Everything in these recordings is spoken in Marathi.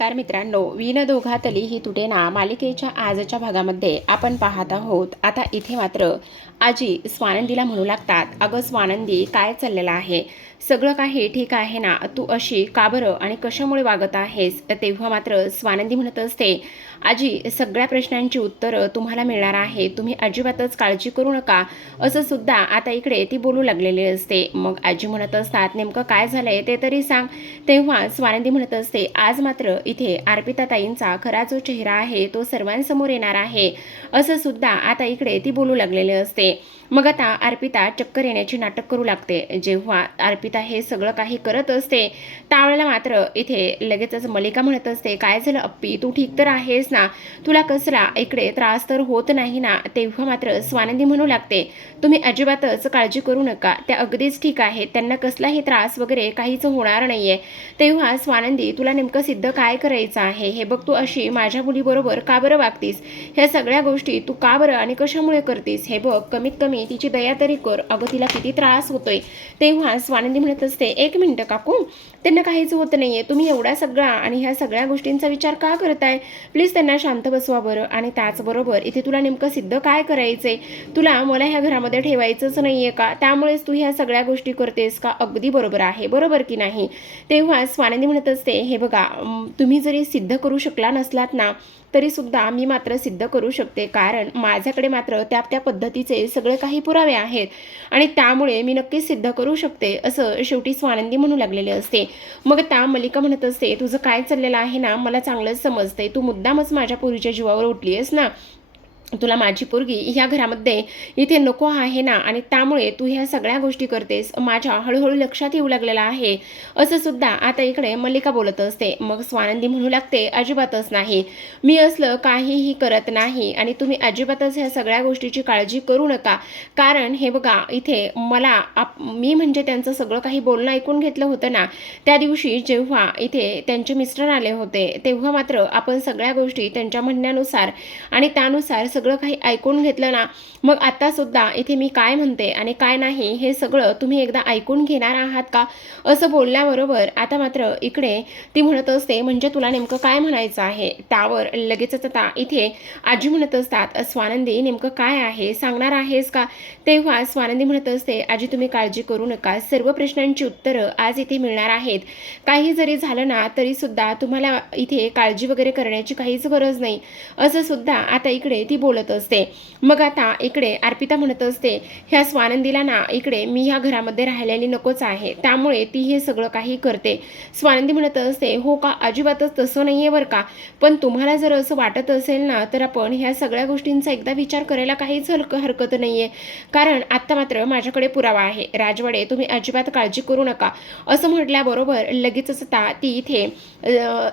नमस्कार मित्रांनो, विण दोघातली ही तुटेना मालिकेच्या आजच्या भागामध्ये आपण पाहत आहोत. आता इथे मात्र आजी स्वानंदीला म्हणू लागतात, अगं स्वानंदी, काय चाललेलं आहे? सगळं काही ठीक आहे ना? तू अशी का बरं आणि कशामुळे वागत आहेस? तेव्हा मात्र स्वानंदी म्हणत असते, आजी, सगळ्या प्रश्नांची उत्तरं तुम्हाला मिळणार आहे, तुम्ही अजिबातच काळजी करू नका, असं सुद्धा आता इकडे ती बोलू लागलेली असते. मग आजी म्हणत असतात, नेमकं काय झालंय ते तरी सांग. तेव्हा स्वानंदी म्हणत असते, आज मात्र इथे अर्पिताताईंचा खरा जो चेहरा आहे तो सर्वांसमोर येणार आहे, असं सुद्धा आता इकडे ती बोलू लागलेली असते. मग आता अर्पिता चक्कर येण्याची नाटक करू लागते. जेव्हा अर्पिता हे सगळं काही करत असते त्यावेळेला मात्र इथे लगेचच मलिका म्हणत असते, काय झालं अप्पी, तू ठीक तर आहेस ना? तुला कसला इकडे त्रास तर होत नाही ना? तेव्हा मात्र स्वानंदी म्हणू लागते, तुम्ही अजिबातच काळजी करू नका, त्या अगदीच ठीक आहे, त्यांना कसलाही त्रास वगैरे काहीच होणार नाहीये. तेव्हा स्वानंदी, तुला नेमकं सिद्ध काय करायचं आहे? हे बघ, तू अशी माझ्या मुलीबरोबर का बरं वागतीस? ह्या सगळ्या गोष्टी तू का बरं आणि कशामुळे करतीस? हे बघ, कमीत कमी तिची दया तरी कर, अगं तिला किती त्रास होतोय. तेव्हा स्वानंदी म्हणत असते, एक मिनिट काकू, त्यांना काहीच होत नाहीये, तुम्ही एवढा सगळा आणि ह्या सगळ्या गोष्टींचा विचार का करताय? प्लीज त्यांना शांत बसवा बरं. आणि त्याचबरोबर इथे तुला नेमकं सिद्ध काय करायचंय? तुला मला ह्या घरामध्ये ठेवायचंच नाहीये का? त्यामुळेच तू ह्या सगळ्या गोष्टी करतेस का? अगदी बरोबर आहे, बरोबर की नाही? तेव्हा स्वानंदी म्हणत असते, हे बघा, तुम्ही जरी सिद्ध करू शकला नसलात ना तरी सुद्धा मी मात्र सिद्ध करू शकते, कारण माझ्याकडे मात्र त्या पद्धतीचे सगळे काही पुरावे आहेत आणि त्यामुळे मी नक्कीच सिद्ध करू शकते, असं शेवटी स्वानंदी म्हणू लागलेले असते. मग त्या मलिका म्हणत असते, तुझं काय चाललेलं आहे ना मला चांगलंच समजते, तू मुद्दामच माझ्या पोरीच्या जीवावर उठली आहेस ना, तुला माझी पोरगी ह्या घरामध्ये इथे नको आहे ना, आणि त्यामुळे तू ह्या सगळ्या गोष्टी करतेस, माझ्या हळूहळू लक्षात येऊ लागलेलं आहे, असं सुद्धा आता इकडे मल्लिका बोलत असते. मग स्वानंदी म्हणू लागते, अजिबातच नाही, मी असलं काहीही करत नाही आणि तुम्ही अजिबातच ह्या सगळ्या गोष्टीची काळजी करू नका, कारण हे बघा, इथे मला मी म्हणजे त्यांचं सगळं काही बोलणं ऐकून घेतलं होतं ना, त्या दिवशी जेव्हा इथे त्यांचे मिस्टर आले होते तेव्हा मात्र आपण सगळ्या गोष्टी त्यांच्या म्हणण्यानुसार आणि त्यानुसार सगळं काही ऐकून घेतलं ना, मग आता सुद्धा इथे मी काय म्हणते आणि काय नाही हे सगळं तुम्ही एकदा ऐकून घेणार आहात का? असं बोलल्याबरोबर आता मात्र इकडे ती म्हणत असते, म्हणजे तुला नेमकं काय म्हणायचं आहे? त्यावर लगेचच आता इथे आजी म्हणत असतात, स्वानंदी, नेमकं काय आहे, सांगणार आहेस का? तेव्हा स्वानंदी म्हणत असते, आजी तुम्ही काळजी करू नका, सर्व प्रश्नांची उत्तरं आज इथे मिळणार आहेत, काही जरी झालं ना तरी सुद्धा तुम्हाला इथे काळजी वगैरे करण्याची काहीच गरज नाही, असं सुद्धा आता इकडे ती बोलत असते. मग आता इकडे अर्पिता म्हणत असते, ह्या स्वानंदीला ना इकडे मी ह्या घरामध्ये राहिलेली नकोच आहे, त्यामुळे ती हे सगळं काही करते. स्वानंदी म्हणत असते, हो का? अजिबातच तसं नाहीये बरं का, पण तुम्हाला जर असं वाटत असेल ना तर आपण ह्या सगळ्या गोष्टींचा एकदा विचार करायला काहीच हरकत नाहीये, कारण आता मात्र माझ्याकडे पुरावा आहे. राजवाडे, तुम्ही अजिबात काळजी करू नका, असं म्हटल्याबरोबर लगेचच ती इथे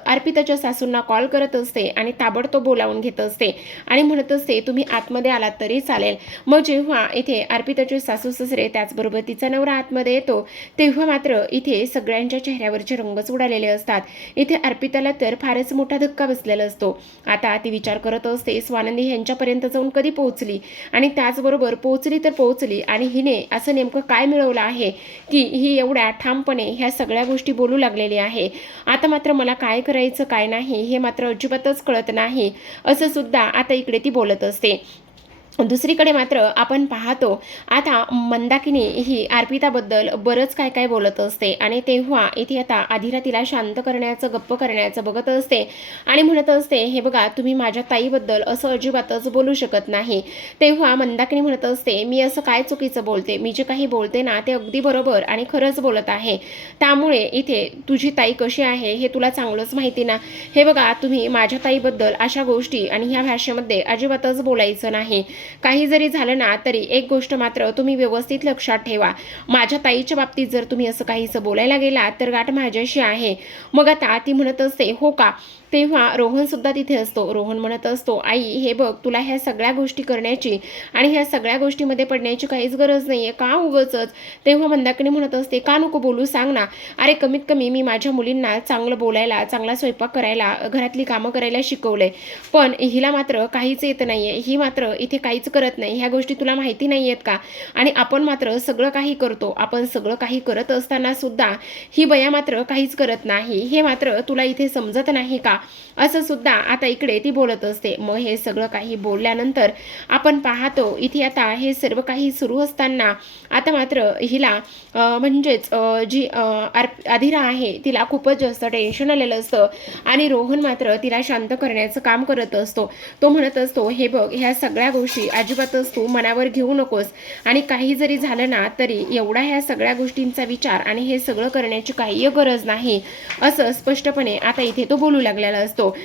अर्पिताच्या सासूंना कॉल करत असते आणि ताबडतोब बोलावून घेत असते आणि म्हणत असते, तुम्ही आतमध्ये आलात तरी चालेल. मग जेव्हा इथे अर्पिताचे सासू सासरे त्याचबरोबर तिचा नवरा आतमध्ये येतो तेव्हा मात्र इथे सगळ्यांच्या चेहऱ्यावरचे रंगच उडालेले असतात. इथे अर्पिताला तर फारच मोठा धक्का बसलेला असतो. आता ती विचार करत असते, स्वानंदी ह्यांच्यापर्यंत जाऊन कधी पोहोचली आणि त्याचबरोबर पोहोचली तर पोहोचली आणि हिने असं नेमकं काय मिळवलं आहे की ही एवढ्या ठामपणे ह्या सगळ्या गोष्टी बोलू लागलेली आहे. आता मात्र मला काय करायचं काय नाही हे मात्र अजिबातच कळत नाही, असं सुद्धा आता इकडे ती बोलत असते. दुसरीकडे मात्र आपण पाहतो आता मंदाकिनी ही अर्पिताबद्दल बरंच काय काय बोलत असते आणि तेव्हा इथे आता आधीरा तिला शांत करण्याचं, गप्प करण्याचं बघत असते आणि म्हणत असते, हे बघा, तुम्ही माझ्या ताईबद्दल असं अजिबातच बोलू शकत नाही. तेव्हा मंदाकिनी म्हणत असते, मी असं काय चुकीचं बोलते? मी जे काही बोलते ना ते अगदी बरोबर आणि खरंच बोलत आहे, त्यामुळे इथे तुझी ताई कशी आहे हे तुला चांगलंच माहिती ना. हे बघा, तुम्ही माझ्या ताईबद्दल अशा गोष्टी आणि ह्या भाषेमध्ये अजिबातच बोलायचं नाही. काही जरी झालं ना तरी एक गोष्ट मात्र तुम्ही व्यवस्थित लक्षात ठेवा, माझ्या ताईच्या बाबतीत जर तुम्ही असं काहीच बोलायला गेला तर गाठ माझ्याशी आहे. मग आता ती म्हणत असते, हो का? तेव्हा रोहन सुद्धा तिथे असतो. रोहन म्हणत असतो, आई, हे बघ, तुला ह्या सगळ्या गोष्टी करण्याची आणि ह्या सगळ्या गोष्टीमध्ये पडण्याची काहीच गरज नाहीये, का उगाचच? तेव्हा मंदाकिनी म्हणत असते, का नको बोलू, सांग ना. अरे कमीत कमी मी माझ्या मुलींना चांगलं बोलायला, चांगला स्वयंपाक करायला, घरातली कामं करायला शिकवलंय, पण हिला मात्र काहीच येत नाहीये, ही मात्र इथे काही काहीच करत नाही, ह्या गोष्टी तुला माहिती नाही आहेत का? आणि आपण मात्र सगळं काही करतो. आपण सगळं काही करत असताना सुद्धा ही बया मात्र काहीच करत नाही, हे मात्र तुला इथे समजत नाही का? असं सुद्धा आता इकडे ती बोलत असते. मग हे सगळं काही बोलल्यानंतर आपण पाहतो इथे आता हे सर्व काही सुरू असताना आता मात्र हिला म्हणजेच जी अधिरा आहे तिला खूपच जास्त टेन्शन आलेलं असतं आणि रोहन मात्र तिला शांत करण्याचं काम करत असतो. तो म्हणत असतो, हे बघ, ह्या सगळ्या गोष्टी अजिबातच तू मनावर घेऊ नकोस आणि काही जरी झालं ना तरी एवढा ह्या सगळ्या गोष्टींचा विचार आणि हे सगळं करण्याची काही गरज नाही, असं स्पष्टपणे आता इथे तो बोलू लागलेला असतो.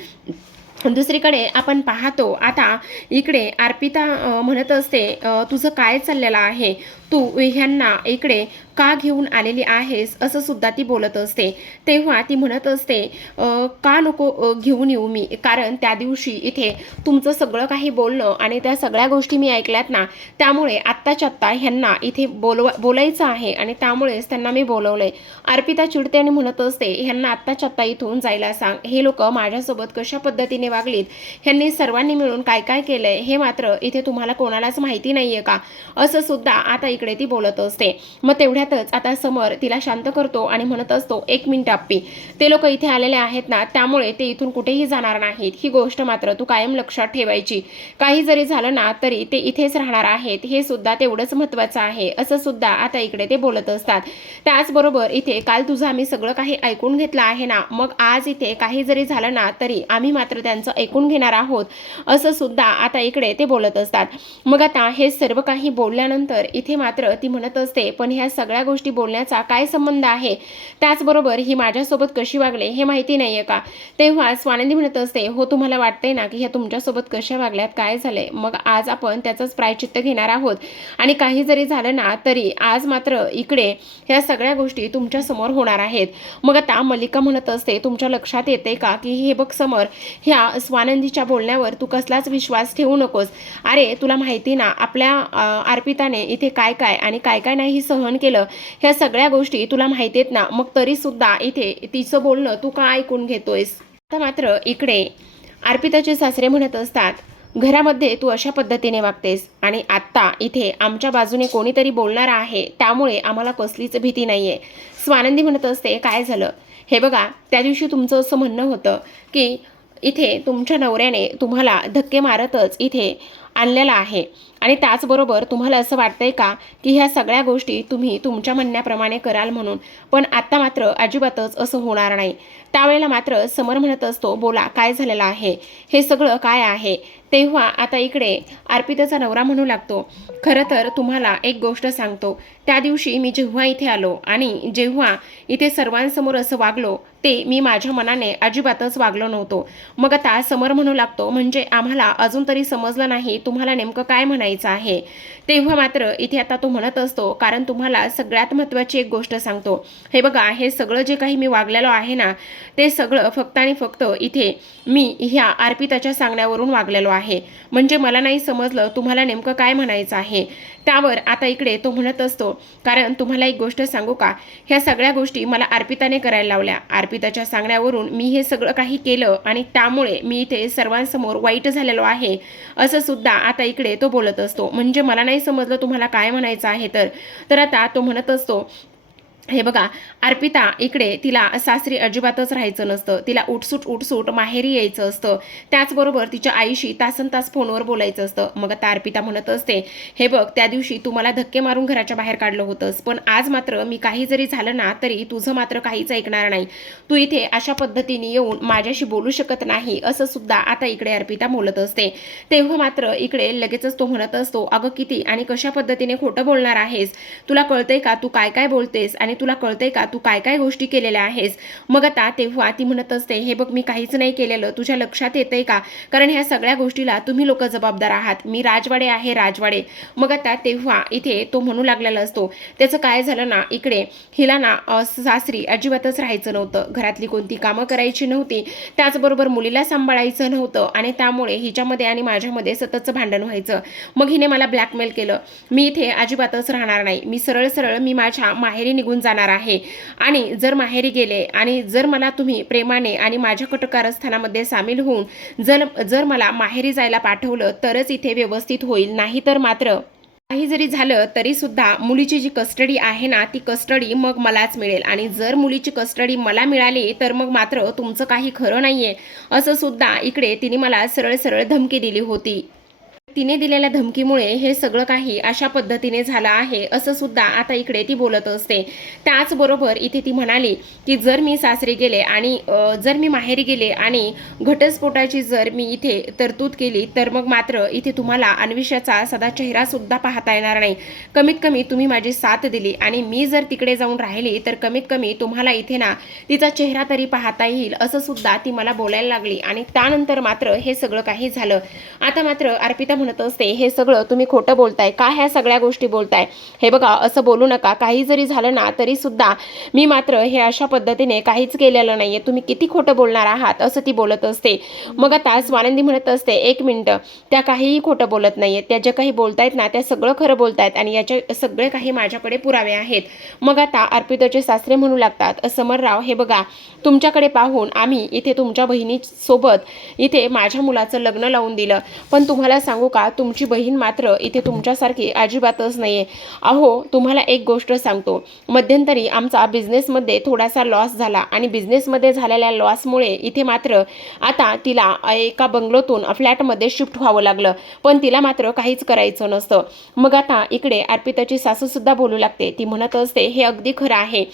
दुसरीकडे आपण पाहतो आता इकडे अर्पिता म्हणत असते, तुझं काय चाललेलं आहे, तू ह्यांना इकडे का घेऊन आलेली आहेस, असं सुद्धा ती बोलत असते. तेव्हा ती म्हणत असते, का नको घेऊन येऊ मी, कारण त्या दिवशी इथे तुमचं सगळं काही बोलणं आणि त्या सगळ्या गोष्टी मी ऐकल्यात ना, त्यामुळे आत्ताच्या आत्ता ह्यांना इथे बोलायचं आहे आणि त्यामुळेच त्यांना मी बोलवलंय. अर्पिता चिडते आणि म्हणत असते, ह्यांना आत्ताच्या आत्ता इथून जायला सांग. हे लोक माझ्यासोबत कशा पद्धतीने वागलीत, ह्यांनी सर्वांनी मिळून काय काय केलंय हे मात्र इथे तुम्हाला कोणालाच माहिती नाहीये का, असं सुद्धा आता इकडे ती बोलत असते. मग तेवढ्यातच आता समर तिला शांत करतो आणि म्हणत असतो, एक मिनिट आप्पी, ते लोक इथे आलेले आहेत ना, त्यामुळे ते इथून कुठेही जाणार नाहीत, ही गोष्ट मात्र तू कायम लक्षात ठेवायची. काही जरी झालं ना तरी ते इथेच राहणार आहेत, हे सुद्धा तेवढंच महत्त्वाचं आहे, असं सुद्धा आता इकडे ते बोलत असतात. त्याचबरोबर इथे काल तुझं आम्ही सगळं काही ऐकून घेतलं आहे ना, मग आज इथे काही जरी झालं ना तरी आम्ही मात्र त्यांचं ऐकून घेणार आहोत, असं सुद्धा आता इकडे ते बोलत असतात. मग आता हे सर्व काही बोलल्यानंतर इथे मात्र ती म्हणत असते, पण ह्या सगळ्या गोष्टी बोलण्याचा काय संबंध आहे, त्याचबरोबर ही माझ्यासोबत कशी वागले हे माहिती नाहीये का? तेव्हा स्वानंदी म्हणत असते, हो, तुम्हाला वाटतंय ना की ह्या तुमच्यासोबत कशा वागल्यात, काय झालंय, मग आज आपण त्याचंच प्रायश्चित्त घेणार आहोत आणि काही जरी झालं ना तरी आज मात्र इकडे ह्या सगळ्या गोष्टी तुमच्या समोर होणार आहेत. मग आता मल्लिका म्हणत असते, तुमच्या लक्षात येते का की हे बघ समर, ह्या स्वानंदीच्या बोलण्यावर तू कसलाच विश्वास ठेवू नकोस. अरे तुला माहिती ना आपल्या अर्पिताने इथे काय काय आणि काय काय नाही सहन केलं, ह्या सगळ्या गोष्टी तुला माहिती आहेत ना, मग तरी सुद्धा इथे तिचं बोलणं तू का ऐकून घेतोयस? आता मात्र इकडे अर्पिताचे सासरे म्हणत असतात, घरामध्ये तू अशा पद्धतीने वागतेस आणि आत्ता इथे आमच्या बाजूने कोणीतरी बोलणार आहे, त्यामुळे आम्हाला कसलीच भीती नाहीये. स्वानंदी म्हणत असते, काय झालं? हे बघा, त्या दिवशी तुमचं असं म्हणणं होतं की इथे तुमच्या नवऱ्याने तुम्हाला धक्के मारतच इथे आणलेला आहे आणि त्याचबरोबर तुम्हाला असं वाटतंय का की ह्या सगळ्या गोष्टी तुम्ही तुमच्या म्हणण्याप्रमाणे कराल म्हणून, पण आत्ता मात्र अजिबातच असं होणार नाही. त्यावेळेला मात्र समर म्हणत असतो, बोला, काय झालेलं आहे, हे सगळं काय आहे? तेव्हा आता इकडे अर्पिताचा नवरा म्हणू लागतो, खरं तर तुम्हाला एक गोष्ट सांगतो, त्या दिवशी मी जेव्हा इथे आलो आणि जेव्हा इथे सर्वांसमोर असं वागलो ते मी माझ्या मनाने अजिबातच वागलो नव्हतो. मग आता समर म्हणू लागतो, म्हणजे आम्हाला अजून तरी समजलं नाही तुम्हाला नेमकं काय म्हणायचं आहे. तेव्हा मात्र इथे आता तो म्हणत असतो, कारण तुम्हाला सगळ्यात महत्त्वाची एक गोष्ट सांगतो, हे बघा, हे सगळं जे काही मी वागलेलो आहे ना ते सगळं फक्त आणि फक्त इथे मी ह्या अर्पिताच्या सांगण्यावरून वागलेलो आहे, म्हणजे मला नाही समजलं तुम्हाला नेमकं काय म्हणायचं आहे. त्यावर आता इकडे तो म्हणत असतो, कारण तुम्हाला एक गोष्ट सांगू का, ह्या सगळ्या गोष्टी मला अर्पिताने करायला लावल्या, अर्पिताच्या सांगण्यावरून मी हे सगळं काही केलं आणि त्यामुळे मी इथे सर्वांसमोर वाईट झालेलो आहे, असं सुद्धा आता इकडे तो बोलत असतो. म्हणजे मला नाही समजलं तुम्हाला काय म्हणायचं आहे. तर आता तो म्हणत असतो, हे बघा, अर्पिता इकडे तिला सासरी अजिबातच राहायचं नसतं, तिला उठसूट माहेरी यायचं असतं, त्याचबरोबर तिच्या आईशी तासनतास फोनवर बोलायचं असतं. मग आता अर्पिता म्हणत असते, हे बघ, त्या दिवशी तू मला धक्के मारून घराच्या बाहेर काढलं होतंस, पण आज मात्र मी काही जरी झालं ना तरी तुझं मात्र काहीच ऐकणार नाही, तू इथे अशा पद्धतीने येऊन माझ्याशी बोलू शकत नाही, असं सुद्धा आता इकडे अर्पिता बोलत असते. तेव्हा मात्र इकडे लगेचच तो म्हणत असतो, अगं किती आणि कशा पद्धतीने खोटं बोलणार आहेस, तुला कळतंय का तू काय काय बोलतेस आणि तुला कळतंय का तू काय काय गोष्टी केलेल्या आहेस. मग आता तेव्हा ती म्हणत असते, हे बघ, मी काहीच नाही केलेलं, तुझ्या लक्षात येतंय का, कारण ह्या सगळ्या गोष्टीला तुम्ही लोक जबाबदार आहात, मी राजवाडे आहे, राजवाडे. मग आता तेव्हा इथे तो म्हणू लागलेला असतो, त्याचं काय झालं ना, इकडे हिला ना सासरी अजिबातच राहायचं नव्हतं, घरातली कोणती कामं करायची नव्हती, त्याचबरोबर मुलीला सांभाळायचं नव्हतं आणि त्यामुळे हिच्यामध्ये आणि माझ्यामध्ये सततचं भांडण व्हायचं. मग हिने मला ब्लॅकमेल केलं, मी इथे अजिबातच राहणार नाही, मी सरळ सरळ मी माझ्या माहेरी निघून जाणार आहे आणि जर माहेरी गेले आणि जर मला तुम्ही प्रेमाने आणि माझ्या कटकारस्थानामध्ये सामील होऊन जर मला माहेरी जायला पाठवलं तरच इथे व्यवस्थित होईल, नाही तर मात्र काही जरी झालं तरी सुद्धा मुलीची जी कस्टडी आहे ना ती कस्टडी मग मलाच मिळेल आणि जर मुलीची कस्टडी मला मिळाली तर मग मात्र तुमचं काही खरं नाहीये असं सुद्धा इकडे तिने मला सरळ सरळ धमकी दिली होती. तिने दिलेल्या धमकीमुळे हे सगळं काही अशा पद्धतीने झालं आहे असं सुद्धा आता इकडे ती बोलत असते. त्याचबरोबर इथे ती म्हणाली की जर मी सासरी गेले आणि जर मी माहेरी गेले आणि घटस्फोटाची जर मी इथे तरतूद केली तर मग मात्र इथे तुम्हाला अन्विषाचा सदा चेहरा सुद्धा पाहता येणार नाही. कमीत कमी तुम्ही माझी साथ दिली आणि मी जर तिकडे जाऊन राहिली तर कमीत कमी तुम्हाला इथे ना तिचा चेहरा तरी पाहता येईल असं सुद्धा ती मला बोलायला लागली. आणि त्यानंतर मात्र हे सगळं काही झालं. आता मात्र अर्पिता म्हणत असते हे सगळं तुम्ही खोटं बोलताय का, ह्या सगळ्या गोष्टी बोलताय, हे बघा असं बोलू नका, काही जरी झालं ना तरी सुद्धा मी मात्र हे अशा पद्धतीने काहीच केलेलं नाहीये, तुम्ही किती खोटं बोलणार आहात असं ती बोलत असते. मग आता स्वानंदी म्हणत असते एक मिनिट, त्या काहीही खोटं बोलत नाहीये, त्या जे काही बोलतायत ना त्या सगळं खरं बोलतायत आणि याचे सगळे काही माझ्याकडे पुरावे आहेत. मग आता अर्पिताचे सासरे म्हणू लागतात समरराव हे बघा तुमच्याकडे पाहून आम्ही इथे तुमच्या बहिणीसोबत इथे माझ्या मुलाचं लग्न लावून दिलं, पण तुम्हाला सांगू का तुमची बहीण मात्र इथे तुमच्यासारखी अजिबातच नाहीये. अहो तुम्हाला एक गोष्ट सांगतो, मध्यंतरी आमचा बिझनेसमध्ये थोडासा लॉस झाला आणि बिझनेसमध्ये झालेल्या लॉसमुळे इथे मात्र आता तिला एका बंगलोतून फ्लॅटमध्ये शिफ्ट व्हावं लागलं, पण तिला मात्र काहीच करायचं नसतं. मग आता इकडे अर्पिताची सासू सुद्धा बोलू लागते. ती म्हणत असते हे अगदी खरं आहे,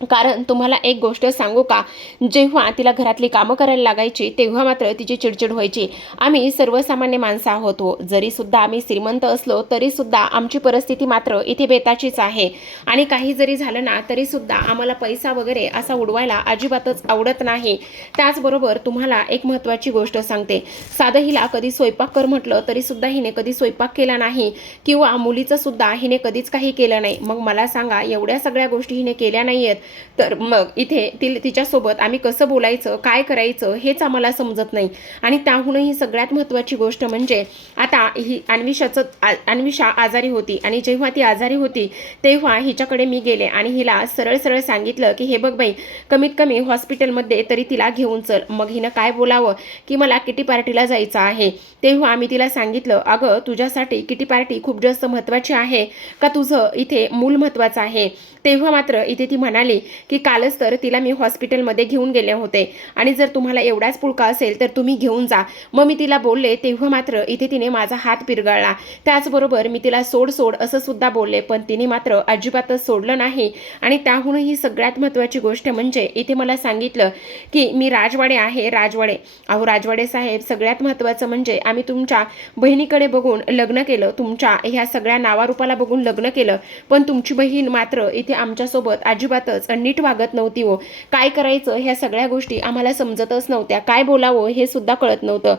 कारण तुम्हाला एक गोष्ट सांगू का, जेव्हा तिला घरातली कामं करायला लागायची तेव्हा मात्र तिची चिडचिड व्हायची. आम्ही सर्वसामान्य माणसं आहोत हो, जरी सुद्धा आम्ही श्रीमंत असलो तरी सुद्धा आमची परिस्थिती मात्र इथे बेताचीच आहे आणि काही जरी झालं ना तरी सुद्धा आम्हाला पैसा वगैरे असा उडवायला अजिबातच आवडत नाही. त्याचबरोबर तुम्हाला एक महत्त्वाची गोष्ट सांगते, साधं हिला कधी स्वयंपाक कर म्हटलं तरी सुद्धा हिने कधी स्वयंपाक केला नाही किंवा मुलीचं सुद्धा हिने कधीच काही केलं नाही. मग मला सांगा एवढ्या सगळ्या गोष्टी हिने केल्या नाहीयेत तर मग इथे तिच्यासोबत आम्ही कसं बोलायचं काय करायचं हेच आम्हाला समजत नाही. आणि त्याहूनही सगळ्यात महत्त्वाची गोष्ट म्हणजे आता ही अन्विषा आजारी होती आणि जेव्हा ती आजारी होती तेव्हा हिच्याकडे मी गेले आणि हिला सरळ सरळ सांगितलं की हे बघ बाई कमीत कमी हॉस्पिटलमध्ये तरी तिला घेऊन चल. मग हिनं काय बोलावं की मला किटी पार्टीला जायचं आहे. तेव्हा आम्ही तिला सांगितलं अगं तुझ्यासाठी किटी पार्टी खूप जास्त महत्त्वाची आहे का तुझं इथे मूल महत्त्वाचं आहे. तेव्हा मात्र इथे ती म्हणाली की कालच तर तिला मी हॉस्पिटलमध्ये घेऊन गेले होते आणि जर तुम्हाला एवढाच पुळका असेल तर तुम्ही घेऊन जा. मग मी तिला बोलले तेव्हा मात्र इथे तिने माझा हात पिरगळला. त्याचबरोबर मी तिला सोड सोड असं सुद्धा बोलले, पण तिने मात्र अजिबातच सोडलं नाही. आणि त्याहूनही सगळ्यात महत्त्वाची गोष्ट म्हणजे इथे मला सांगितलं की मी राजवाडे आहे राजवाडे. अहो राजवाडे साहेब सगळ्यात महत्त्वाचं म्हणजे आम्ही तुमच्या बहिणीकडे बघून लग्न केलं, तुमच्या ह्या सगळ्या नावारूपाला बघून लग्न केलं, पण तुमची बहीण मात्र इथे आमच्यासोबत अजिबातच नीट वागत नव्हती हो. काय करायचं ह्या सगळ्या गोष्टी आम्हाला समजतच नव्हत्या, काय बोलावं हे सुद्धा कळत नव्हतं.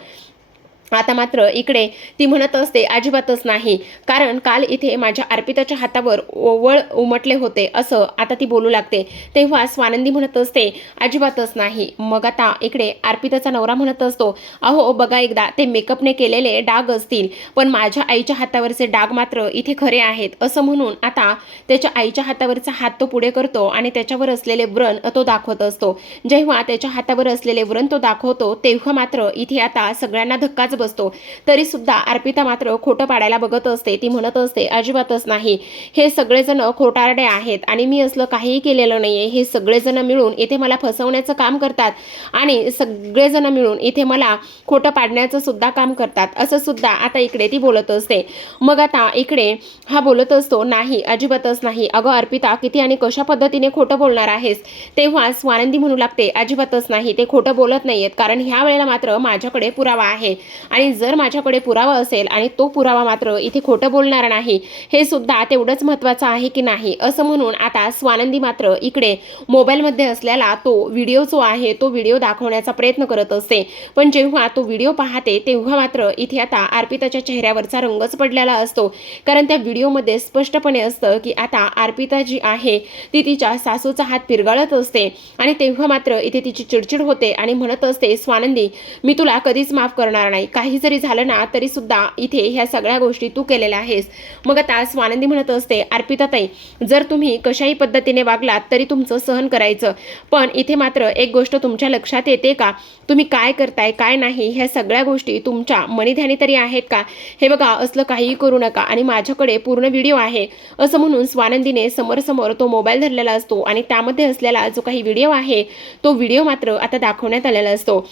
आता मात्र इकडे ती म्हणत असते अजिबातच नाही, कारण काल इथे माझ्या अर्पिताच्या हातावर ओवळ उमटले होते असं आता ती बोलू लागते. तेव्हा स्वानंदी म्हणत असते अजिबातच नाही. मग आता इकडे अर्पिताचा नवरा म्हणत असतो अहो बघा एकदा ते मेकअपने केलेले डाग असतील, पण माझ्या आईच्या हातावरचे डाग मात्र इथे खरे आहेत असं म्हणून आता त्याच्या आईच्या हातावरचा हात तो पुढे करतो आणि त्याच्यावर असलेले व्रण तो दाखवत असतो. जेव्हा त्याच्या हातावर असलेले व्रण तो दाखवतो तेव्हा मात्र इथे आता सगळ्यांना धक्काच बसतो. तरी सुद्धा अर्पिता मात्र खोटं पाडायला बघत असते. ती म्हणत असते अजिबातच नाही, हे सगळेजण खोटारडे आहेत आणि मी असलं काहीही केलेलं नाहीये. हे सगळेजण मिळून इथे मला फसवण्याचं काम करतात आणि सगळेजण मिळून इथे मला खोटं पाडण्याचं सुद्धा काम करतात असं सुद्धा आता इकडे ती बोलत असते. मग आता इकडे हा बोलत असतो नाही अजिबातच नाही. अगं अर्पिता किती आणि कशा पद्धतीने खोटं बोलणार आहेस. तेव्हा स्वानंदी म्हणू लागते अजिबातच नाही, ते खोटं बोलत नाहीयेत, कारण ह्या वेळेला मात्र माझ्याकडे पुरावा आहे आणि जर माझ्याकडे पुरावा असेल आणि तो पुरावा मात्र इथे खोटं बोलणार नाही हे सुद्धा तेवढंच महत्त्वाचं आहे की नाही असं म्हणून आता स्वानंदी मात्र इकडे मोबाईलमध्ये असलेला तो व्हिडिओ जो आहे तो व्हिडिओ दाखवण्याचा प्रयत्न करत असते. पण जेव्हा तो व्हिडिओ पाहते तेव्हा मात्र इथे आता अर्पिताच्या चेहऱ्यावरचा रंगच पडलेला असतो, कारण त्या व्हिडिओमध्ये स्पष्टपणे असतं की आता अर्पिता जी आहे ती तिच्या सासूचा हात पिरगाळत असते आणि तेव्हा मात्र इथे तिची चिडचिड होते आणि म्हणत असते स्वानंदी मी तुला कधीच माफ करणार नाही, काही जरी झालं ना तरी सुद्धा इथे ह्या सगळ्या गोष्टी तू केलेल्या आहेस. मग आता स्वानंदी म्हणत असते, अर्पिताताई जर तुम्ही कशाही पद्धतीने वागलात तरी तुमचं सहन करायचं, पण इथे मात्र एक गोष्ट तुमच्या लक्षात येते का, तुम्ही काय करताय काय नाही ह्या सगळ्या गोष्टी तुमच्या मनीध्यानी तरी आहेत का? हे बघा असलं काहीही करू नका आणि माझ्याकडे पूर्ण व्हिडिओ आहे असं म्हणून स्वानंदीने समोर तो मोबाईल धरलेला असतो आणि त्यामध्ये असलेला जो काही व्हिडिओ आहे तो व्हिडिओ मात्र आता दाखवण्यात आलेला असतो.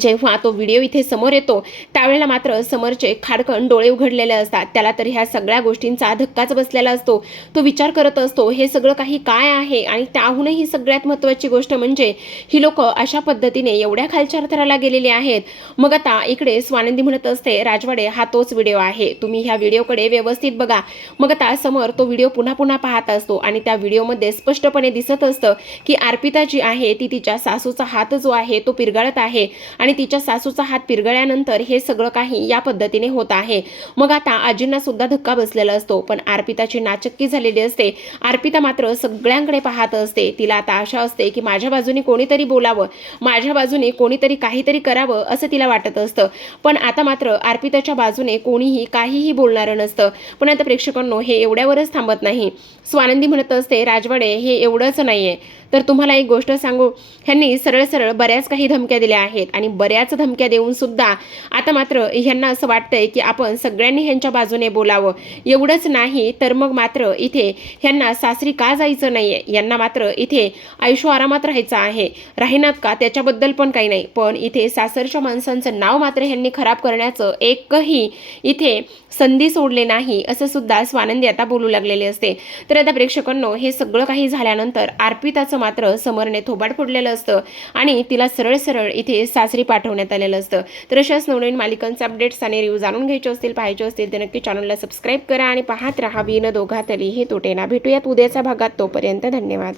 जेव्हा तो व्हिडिओ इथे समोर येतो त्यावेळेला मात्र समोरचे खाडकन डोळे उघडलेले असतात. त्याला तर ह्या सगळ्या गोष्टींचा धक्काच बसलेला असतो. तो विचार करत असतो हे सगळं काही काय आहे आणि त्याहूनही सगळ्यात महत्त्वाची गोष्ट म्हणजे ही लोक अशा पद्धतीने एवढ्या खालच्या थराला गेलेली आहेत. मग आता इकडे स्वानंदी म्हणत असते, राजवाडे हा तोच व्हिडिओ आहे, तुम्ही ह्या व्हिडिओकडे व्यवस्थित बघा. मग आता समोर तो व्हिडिओ पुन्हा पाहत असतो आणि त्या व्हिडिओमध्ये स्पष्टपणे दिसत असतं की अर्पिता जी आहे ती तिच्या सासूचा हात जो आहे तो पिरगाळत आहे आणि तिच्या सासूचा हात पिरगळल्यानंतर हे सगळं काही या पद्धतीने होत आहे. मग आता आजींना सुद्धा धक्का बसलेला असतो, पण अर्पिताची नाचक्की झालेली असते. अर्पिता मात्र सगळ्यांकडे पाहत असते. तिला आता आशा असते की माझ्या बाजूने कोणीतरी बोलावं, माझ्या बाजूने कोणीतरी काहीतरी करावं असं तिला वाटत असतं. पण आता मात्र अर्पिताच्या बाजूने कोणीही काहीही बोलणारं नसतं. पण आता प्रेक्षकांनो हे एवढ्यावरच थांबत नाही. स्वानंदी म्हणत असते, राजवाडे हे एवढंच नाहीये तर तुम्हाला एक गोष्ट सांगू, ह्यांनी सरळ बऱ्याच काही धमक्या दिल्या आहेत आणि बऱ्याच धमक्या देऊन सुद्धा आता मात्र ह्यांना असं वाटतंय की आपण सगळ्यांनी ह्यांच्या बाजूने बोलावं. एवढंच नाही तर मग मात्र इथे ह्यांना सासरी का जायचं नाहीये, यांना मात्र इथे आयुष्य आरामात राहायचं आहे. राहिनात का त्याच्याबद्दल पण काही नाही, पण इथे सासरच्या माणसांचं नाव मात्र ह्यांनी खराब करण्याचं एकही इथे संधी सोडले नाही असं सुद्धा स्वानंदी आता बोलू लागलेले असते. तर आता प्रेक्षकांनो हे सगळं काही झाल्यानंतर अर्पिताचं मात्र समरने थोबाड फोडलेलं असतं आणि तिला सरळ इथे सासरी पाठवण्यात आलेलं असतं. तर अशाच नवनवीन मालिकांचे अपडेट्स आणि रिव्ह्यू जाणून घ्यायचे असतील, पाहायचे असतील तर नक्की चॅनलला सबस्क्राईब करा आणि पाहत राहा विन दोघातली हे तोटे ना. भेटूयात उद्याच्या भागात, तोपर्यंत धन्यवाद.